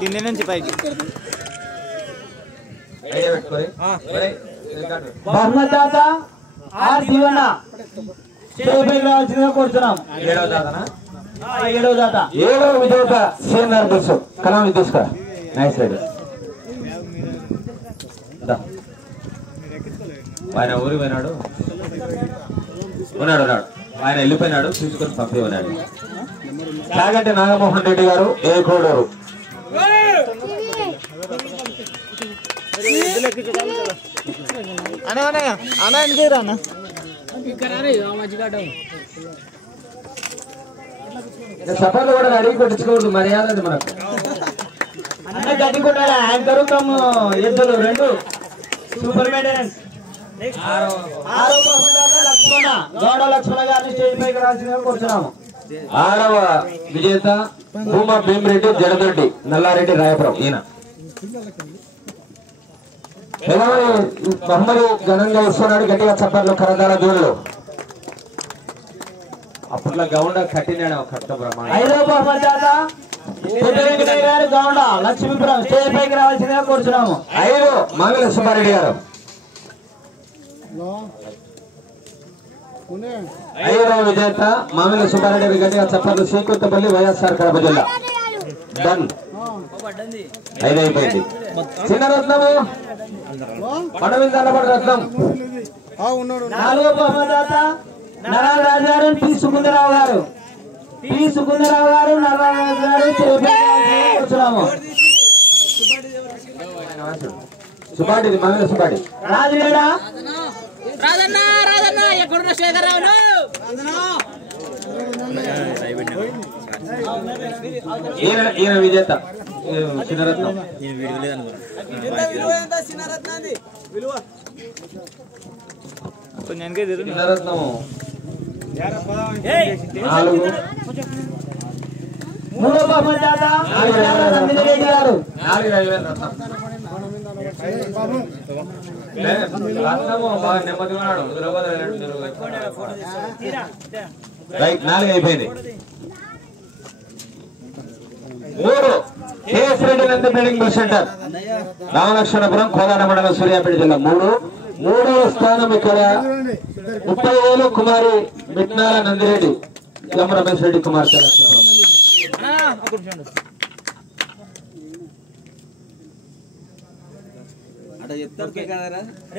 కింద నుంచి పైకి బహుమతాత ఆర్ దీవన్న స్టేజ్ రావాల్సిందిగా కోరుతున్నాం. 7వ దాత 7వ విజేత సీనియర్ బస్సు కలం తీసుకో. Nice ride. ఆయన ఊరి పోయినాడు ఉన్నాడు ఆయన వెళ్ళిపోయినాడు తీసుకొని పంపి ఉన్నాడు. కాగంటి నాగమోహన్ రెడ్డి గారు ఏ కోడూరు. సఫర్లు కూడా అడిగి కొట్టించుకోవద్దు మర్యాద మనకు. అన్న గడ్డి కొట్టాడు యాంకరు కమ్ ఎద్దులు 2 సూపర్ మెయింటెనెన్స్. 6వ లక్ష్మణ గారిని స్టేజ్ పైకి రావాల్సిందిగా కోరుతున్నాము. 6వ విజేత భూమా భీమిరెడ్డి జడదొడ్డి నల్లారెడ్డి రాయపురం. ఈయన బహుమతి ఘనంగా వస్తున్నాడు. గట్టిగా చప్పట్లు కరదాల దూడలు. అప్పట్లో గౌండ కట్టినాడు కట్ట బ్రహ్మ. 5వ బహుమతి గారు గౌండ లక్ష్మీపురం స్టేజ్ పైకి రావాల్సిందిగా కోరుతున్నాము. 5 మంగళ సుబ్బారెడ్డి గారు. 5వ విజేత మామిల సుబ్బారెడ్డి. గట్టిగా చప్పట్లు. శ్రీకొత్తపల్లి వైఎస్ఆర్ కడప జిల్లా. డన్ 5 అయిపోయింది. చిన్న రత్నము పడవిందలపడి రత్నం. 4వ బహుమతి నరాల రాజారావు పి సుకుందరావు గారు. నరాల గారు కూర్చున్నాము. సుబ్బాడి మామిల సుబ్బాడి రాజులేడా ఈయన విజేత చిన్నరత్నం. చిన్నరత్నము 4. 3వ బహుమతి నందిరెడ్డి గారు. 4,500 రత్నము బాగా నెమ్మదిగా ఉన్నాడు. 4 అయిపోయింది. 3 KS Reddy Nandi building bus centre Ramalakshmanapuram Kodad మండలం సూర్యాపేట జిల్లా. 3వ స్థానం ఇక్కడ 30,000 కుమారి మిట్నాల నందిరెడ్డి ఎం రమేష్ రెడ్డి కుమార్తె.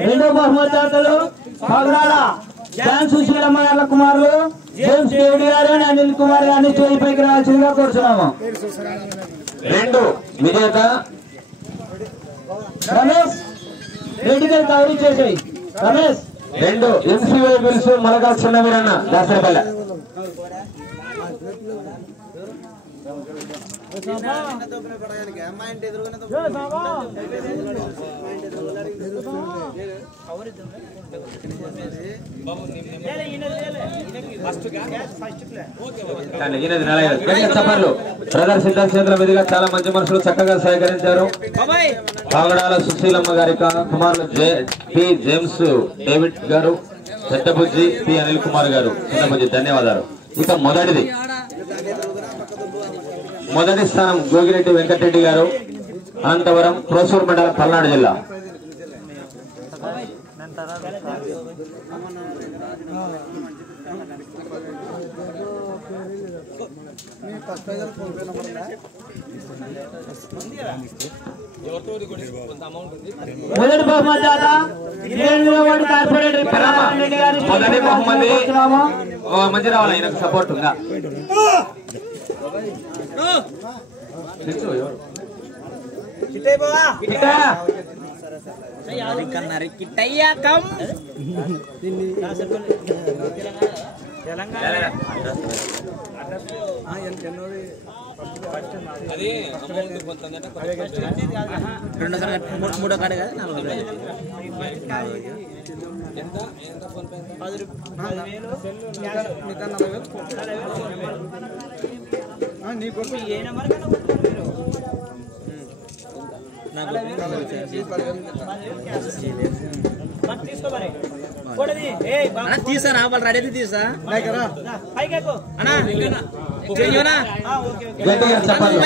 2వ బహుమతి పగడాల జాన్ సుశీలమ్మ గారి కుమారులు జేమ్స్ డేవిడ్ గారు అనిల్ కుమార్ గారిని స్టేజ్ పైకి రావాల్సిందిగా కోరుతున్నాము. 2 విజేత రమేష్ రెడ్డి గారు కవరీ చేసాయి. రమేష్ 2 ఎంసీవై బిల్స్ మలగా చిన్న వీరన్న దాసరపల్లె. బ్రదర్ సిద్ధాంత మీదుగా చాలా మంచి మనుషులు చక్కగా సహకరించారు. పాగడాల సుశీలమ్మ గారి కుమారులు పి జేమ్స్ డేవిడ్ గారు, పెద్దబుజ్జి పి అనిల్ కుమార్ గారు, చిన్నబుజ్జి ధన్యవాదాలు. ఇక మొదటి స్థానం గోగిరెడ్డి వెంకటరెడ్డి గారు, అనంతపురం ప్రోసూరు మండలం పల్నాడు జిల్లా. మొదటి బహుమతి మంచి రావాలి. ఆయనకు సపోర్ట్ ఉందా? మూడో కాడ కదా తీసా రెడీ తీసా గట్టిగా చెప్పాలి.